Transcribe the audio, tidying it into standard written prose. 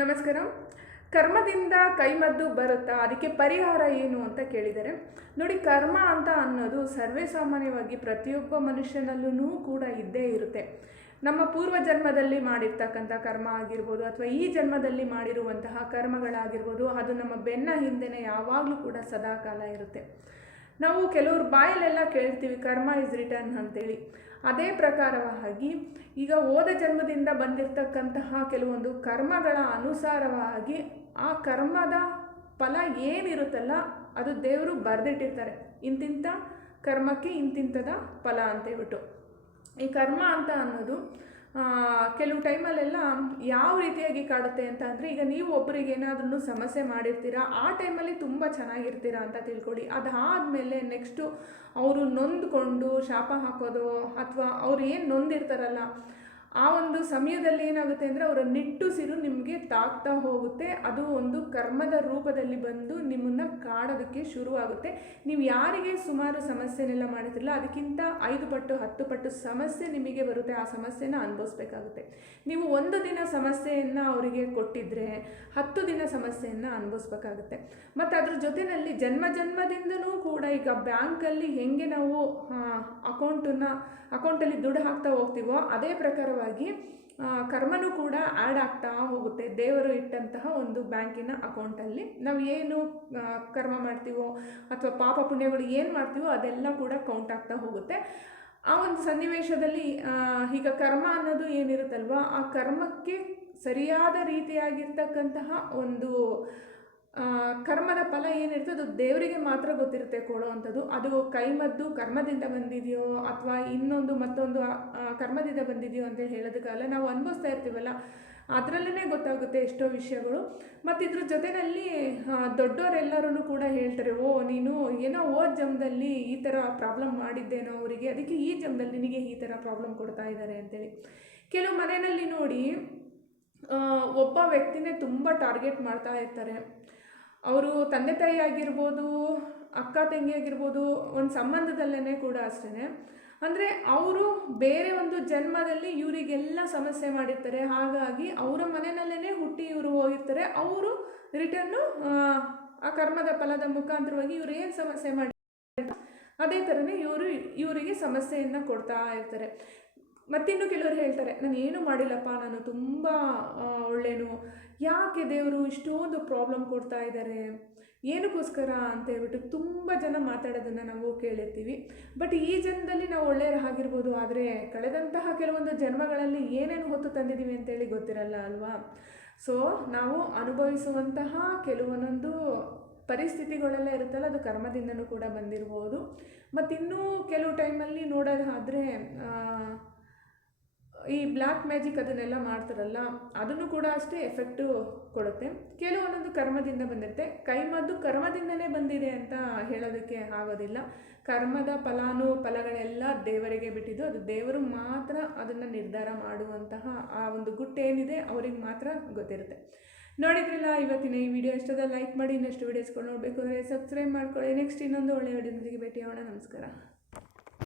ನಮಸ್ಕಾರ. ಕರ್ಮದಿಂದ ಕೈಮದ್ದು ಬರುತ್ತಾ, ಅದಕ್ಕೆ ಪರಿಹಾರ ಏನು ಅಂತ ಕೇಳಿದರೆ, ನೋಡಿ, ಕರ್ಮ ಅಂತ ಅನ್ನೋದು ಸರ್ವೇ ಸಾಮಾನ್ಯವಾಗಿ ಪ್ರತಿಯೊಬ್ಬ ಮನುಷ್ಯನಲ್ಲೂ ಕೂಡ ಇದ್ದೇ ಇರುತ್ತೆ. ನಮ್ಮ ಪೂರ್ವ ಜನ್ಮದಲ್ಲಿ ಮಾಡಿರ್ತಕ್ಕಂಥ ಕರ್ಮ ಆಗಿರ್ಬೋದು, ಅಥವಾ ಈ ಜನ್ಮದಲ್ಲಿ ಮಾಡಿರುವಂತಹ ಕರ್ಮಗಳಾಗಿರ್ಬೋದು, ಅದು ನಮ್ಮ ಬೆನ್ನ ಹಿಂದೆನೇ ಯಾವಾಗಲೂ ಕೂಡ ಸದಾಕಾಲ ಇರುತ್ತೆ. ನಾವು ಕೆಲವ್ರ ಬಾಯಲ್ಲೆಲ್ಲ ಕೇಳ್ತೀವಿ ಕರ್ಮ ಇಸ್ ರಿಟರ್ನ್ ಅಂತೇಳಿ. ಅದೇ ಪ್ರಕಾರವಾಗಿ ಈಗ ಹೋದ ಜನ್ಮದಿಂದ ಬಂದಿರತಕ್ಕಂತಹ ಕೆಲವೊಂದು ಕರ್ಮಗಳ ಅನುಸಾರವಾಗಿ ಆ ಕರ್ಮದ ಫಲ ಏನಿರುತ್ತಲ್ಲ ಅದು ದೇವರು ಬರೆದಿಟ್ಟಿರ್ತಾರೆ. ಇಂತಿಂಥ ಕರ್ಮಕ್ಕೆ ಇಂತಿಂಥದ ಫಲ ಅಂತೇಳ್ಬಿಟ್ಟು. ಈ ಕರ್ಮ ಅಂತ ಅನ್ನೋದು ಕೆಲವು ಟೈಮಲ್ಲೆಲ್ಲ ಯಾವ ರೀತಿಯಾಗಿ ಕಾಡುತ್ತೆ ಅಂತ ಅಂದರೆ, ಈಗ ನೀವು ಒಬ್ಬರಿಗೆ ಏನಾದ್ರೂ ಸಮಸ್ಯೆ ಮಾಡಿರ್ತೀರಾ, ಆ ಟೈಮಲ್ಲಿ ತುಂಬ ಚೆನ್ನಾಗಿರ್ತೀರಾ ಅಂತ ತಿಳ್ಕೊಳ್ಳಿ. ಅದಾದಮೇಲೆ ನೆಕ್ಸ್ಟು ಅವರು ನೊಂದ್ಕೊಂಡು ಶಾಪ ಹಾಕೋದು, ಅಥವಾ ಅವ್ರು ಏನು ನೊಂದಿರ್ತಾರಲ್ಲ ಆ ಒಂದು ಸಮಯದಲ್ಲಿ ಏನಾಗುತ್ತೆ ಅಂದರೆ ಅವರ ನಿಟ್ಟುಸಿರು ನಿಮಗೆ ತಾಗ್ತಾ ಹೋಗುತ್ತೆ. ಅದು ಒಂದು ಕರ್ಮದ ರೂಪದಲ್ಲಿ ಬಂದು ನಿಮ್ಮನ್ನು ಕಾಡೋದಕ್ಕೆ ಶುರುವಾಗುತ್ತೆ. ನೀವು ಯಾರಿಗೆ ಸುಮಾರು ಸಮಸ್ಯೆನೆಲ್ಲ ಮಾಡಿದ್ರಲ್ಲ ಅದಕ್ಕಿಂತ 5 ಪಟ್ಟು 10 ಪಟ್ಟು ಸಮಸ್ಯೆ ನಿಮಗೆ ಬರುತ್ತೆ. ಆ ಸಮಸ್ಯೆನ ಅನುಭವಿಸ್ಬೇಕಾಗುತ್ತೆ. ನೀವು 1 ದಿನ ಸಮಸ್ಯೆಯನ್ನು ಅವರಿಗೆ ಕೊಟ್ಟಿದ್ದರೆ 10 ದಿನ ಸಮಸ್ಯೆಯನ್ನು ಅನುಭವಿಸ್ಬೇಕಾಗುತ್ತೆ. ಮತ್ತು ಅದ್ರ ಜೊತೆಯಲ್ಲಿ ಜನ್ಮದಿಂದನೂ ಕೂಡ ಈಗ ಬ್ಯಾಂಕಲ್ಲಿ ಹೆಂಗೆ ನಾವು ಅಕೌಂಟಲ್ಲಿ ದುಡ್ಡು ಹಾಕ್ತಾ ಹೋಗ್ತೀವೋ ಅದೇ ಪ್ರಕಾರವಾಗಿ ಕರ್ಮನೂ ಕೂಡ ಆ್ಯಡ್ ಆಗ್ತಾ ಹೋಗುತ್ತೆ. ದೇವರು ಇಟ್ಟಂತಹ ಒಂದು ಬ್ಯಾಂಕಿನ ಅಕೌಂಟಲ್ಲಿ ನಾವು ಏನು ಕರ್ಮ ಮಾಡ್ತೀವೋ ಅಥವಾ ಪಾಪ ಪುಣ್ಯಗಳು ಏನು ಮಾಡ್ತೀವೋ ಅದೆಲ್ಲ ಕೂಡ ಕೌಂಟ್ ಆಗ್ತಾ ಹೋಗುತ್ತೆ. ಆ ಒಂದು ಸನ್ನಿವೇಶದಲ್ಲಿ ಈಗ ಕರ್ಮ ಅನ್ನೋದು ಏನಿರುತ್ತಲ್ವ, ಆ ಕರ್ಮಕ್ಕೆ ಸರಿಯಾದ ರೀತಿಯಾಗಿರ್ತಕ್ಕಂತಹ ಒಂದು ಕರ್ಮದ ಫಲ ಏನಿರುತ್ತೆ ಅದು ದೇವರಿಗೆ ಮಾತ್ರ ಗೊತ್ತಿರುತ್ತೆ ಕೊಡೋವಂಥದ್ದು. ಅದು ಕೈಮದ್ದು ಕರ್ಮದಿಂದ ಬಂದಿದೆಯೋ ಅಥವಾ ಮತ್ತೊಂದು ಕರ್ಮದಿಂದ ಬಂದಿದೆಯೋ ಅಂತೇಳಿ ಹೇಳೋದಕ್ಕಲ್ಲ, ನಾವು ಅನುಭವಿಸ್ತಾ ಇರ್ತೀವಲ್ಲ ಅದರಲ್ಲೇ ಗೊತ್ತಾಗುತ್ತೆ ಎಷ್ಟೋ ವಿಷಯಗಳು. ಮತ್ತು ಇದ್ರ ಜೊತೆಯಲ್ಲಿ ದೊಡ್ಡವರೆಲ್ಲರೂ ಕೂಡ ಹೇಳ್ತಾರೆ, ನೀನು ಏನೋ ಹೋದ ಜನ್ಮದಲ್ಲಿ ಈ ಥರ ಪ್ರಾಬ್ಲಮ್ ಮಾಡಿದ್ದೇನೋ ಅವರಿಗೆ, ಅದಕ್ಕೆ ಈ ಜನ್ಮದಲ್ಲಿ ನಿನಗೆ ಈ ಥರ ಪ್ರಾಬ್ಲಮ್ ಕೊಡ್ತಾ ಇದ್ದಾರೆ ಅಂತೇಳಿ. ಕೆಲವು ಮನೆಯಲ್ಲಿ ನೋಡಿ ಒಬ್ಬ ವ್ಯಕ್ತಿನೇ ತುಂಬ ಟಾರ್ಗೆಟ್ ಮಾಡ್ತಾ ಇರ್ತಾರೆ. ಅವರು ತಂದೆ ತಾಯಿ ಆಗಿರ್ಬೋದು, ಅಕ್ಕ ತಂಗಿ ಆಗಿರ್ಬೋದು, ಒಂದು ಸಂಬಂಧದಲ್ಲೇ ಕೂಡ ಅಷ್ಟೇ. ಅಂದರೆ ಅವರು ಬೇರೆ ಒಂದು ಜನ್ಮದಲ್ಲಿ ಇವರಿಗೆಲ್ಲ ಸಮಸ್ಯೆ ಮಾಡಿರ್ತಾರೆ. ಹಾಗಾಗಿ ಅವರ ಮನೆಯಲ್ಲೇ ಹುಟ್ಟಿ ಇವರು ಹೋಗಿರ್ತಾರೆ. ಅವರು ರಿಟರ್ನು ಆ ಕರ್ಮದ ಫಲದ ಮುಖಾಂತರವಾಗಿ ಇವರು ಏನು ಸಮಸ್ಯೆ ಮಾಡಿರ್ತಾರೆ ಅದೇ ಥರನೇ ಇವರಿಗೆ ಸಮಸ್ಯೆಯನ್ನು ಕೊಡ್ತಾ ಇರ್ತಾರೆ. ಮತ್ತಿನ್ನು ಕೆಲವರು ಹೇಳ್ತಾರೆ, ನಾನು ಏನೂ ಮಾಡಿಲ್ಲಪ್ಪ, ನಾನು ತುಂಬ ಒಳ್ಳೆಯನು, ಯಾಕೆ ದೇವರು ಇಷ್ಟೊಂದು ಪ್ರಾಬ್ಲಮ್ ಕೊಡ್ತಾ ಇದ್ದಾರೆ, ಏನಕ್ಕೋಸ್ಕರ ಅಂತ ಹೇಳ್ಬಿಟ್ಟು ತುಂಬ ಜನ ಮಾತಾಡೋದನ್ನು ನಾವು ಕೇಳಿರ್ತೀವಿ. ಬಟ್ ಈ ಜನ್ಮದಲ್ಲಿ ನಾವು ಒಳ್ಳೆಯರಾಗಿರ್ಬೋದು, ಆದರೆ ಕಳೆದಂತಹ ಕೆಲವೊಂದು ಜನ್ಮಗಳಲ್ಲಿ ಏನೇನು ಹೊತ್ತು ತಂದಿದ್ದೀವಿ ಅಂತೇಳಿ ಗೊತ್ತಿರಲ್ಲ ಅಲ್ವಾ. ಸೊ ನಾವು ಅನುಭವಿಸುವಂತಹ ಕೆಲವೊಂದೊಂದು ಪರಿಸ್ಥಿತಿಗಳೆಲ್ಲ ಇರುತ್ತಲ್ಲ ಅದು ಕರ್ಮದಿಂದನೂ ಕೂಡ ಬಂದಿರ್ಬೋದು. ಮತ್ತಿನ್ನೂ ಕೆಲವು ಟೈಮಲ್ಲಿ ನೋಡೋದಾದರೆ ಈ ಬ್ಲ್ಯಾಕ್ ಮ್ಯಾಜಿಕ್ ಅದನ್ನೆಲ್ಲ ಮಾಡ್ತಾರಲ್ಲ ಅದನ್ನು ಕೂಡ ಅಷ್ಟೇ ಎಫೆಕ್ಟು ಕೊಡುತ್ತೆ. ಕೆಲವೊಂದೊಂದು ಕರ್ಮದಿಂದ ಬಂದಿರುತ್ತೆ. ಕೈಮದ್ದು ಕರ್ಮದಿಂದನೇ ಬಂದಿದೆ ಅಂತ ಹೇಳೋದಕ್ಕೆ ಆಗೋದಿಲ್ಲ. ಕರ್ಮದ ಫಲಗಳೆಲ್ಲ ದೇವರಿಗೆ ಬಿಟ್ಟಿದ್ದು. ಅದು ದೇವರು ಮಾತ್ರ ಅದನ್ನು ನಿರ್ಧಾರ ಮಾಡುವಂತಹ ಆ ಒಂದು ಗುಟ್ಟೇನಿದೆ ಅವ್ರಿಗೆ ಮಾತ್ರ ಗೊತ್ತಿರುತ್ತೆ. ನೋಡಿದ್ರಲ್ಲ ಇವತ್ತಿನ ಈ ವಿಡಿಯೋ ಇಷ್ಟದ ಲೈಕ್ ಮಾಡಿ. ಇನ್ನಷ್ಟು ವೀಡಿಯೋಸ್ಗಳು ನೋಡಬೇಕು ಅಂದರೆ ಸಬ್ಸ್ಕ್ರೈಬ್ ಮಾಡ್ಕೊಳ್ಳಿ. ನೆಕ್ಸ್ಟ್ ಇನ್ನೊಂದು ಒಳ್ಳೆಯ ವಿಡಿಯೋದೊಂದಿಗೆ ಭೇಟಿ ಆಗೋಣ. ನಮಸ್ಕಾರ.